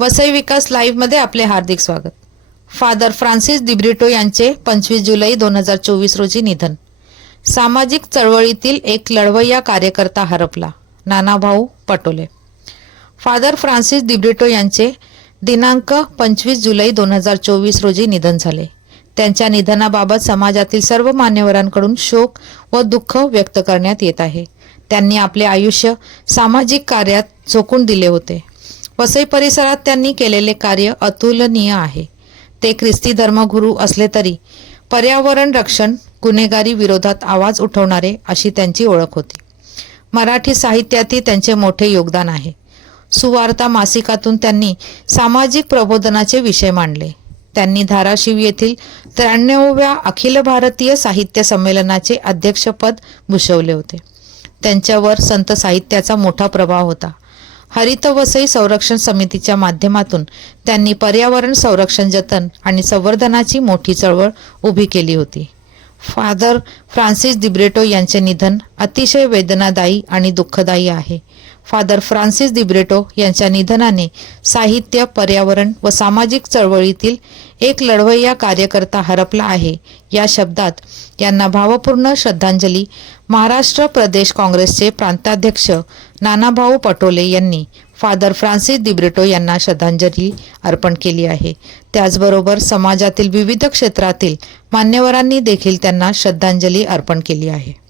वसई विकास लाईव्हमध्ये आपले हार्दिक स्वागत. Father Francis Dibrito यांचे पंचवीस जुलै दोन हजार चोवीस रोजी निधन. सामाजिक चळवळीतील एक लढवय्या कार्यकर्ता हरपला नानाभाऊ पटोले. फादर फ्रान्सिस दिब्रिटो यांचे दिनांक पंचवीस जुलै दोन हजार चोवीस रोजी निधन झाले. त्यांच्या निधनाबाबत समाजातील सर्व मान्यवरांकडून शोक व दुःख व्यक्त करण्यात येत आहे. त्यांनी आपले आयुष्य सामाजिक कार्यात झोकून दिले होते. वसई परिसरात त्यांनी केलेले कार्य अतुलनीय आहे. ते ख्रिस्ती धर्मगुरू असले तरी पर्यावरण रक्षण गुन्हेगारी विरोधात आवाज उठवणारे अशी त्यांची ओळख होती. मराठी साहित्यातही त्यांचे मोठे योगदान आहे. सुवार्ता मासिकातून त्यांनी सामाजिक प्रबोधनाचे विषय मांडले. त्यांनी धाराशिव येथील त्र्याण्णवव्या अखिल भारतीय साहित्य संमेलनाचे अध्यक्षपद भूषवले होते. त्यांच्यावर संत साहित्याचा मोठा प्रभाव होता. हरित वसई संरक्षण समितीच्या माध्यमातून त्यांनी पर्यावरण संरक्षण जतन आणि संवर्धनाची मोठी चळवळ उभी केली होती. फादर फ्रान्सिस दिब्रेटो यांचे निधन अतिशय वेदनादायी आणि दुःखदायी आहे. फादर फ्रान्सिस दिब्रेटो यांच्या निधनाने साहित्य पर्यावरण व सामाजिक चळवळीतील एक लढवय्या कार्यकर्ता हरपला आहे. या शब्दात यांना भावपूर्ण श्रद्धांजली महाराष्ट्र प्रदेश काँग्रेसचे प्रांताध्यक्ष नानाभाऊ पटोले यांनी फादर फ्रान्सिस दिब्रिटो यांना श्रद्धांजली अर्पण केली आहे. त्याचबरोबर समाजातील विविध क्षेत्रातील मान्यवरांनी देखील त्यांना श्रद्धांजली अर्पण केली आहे.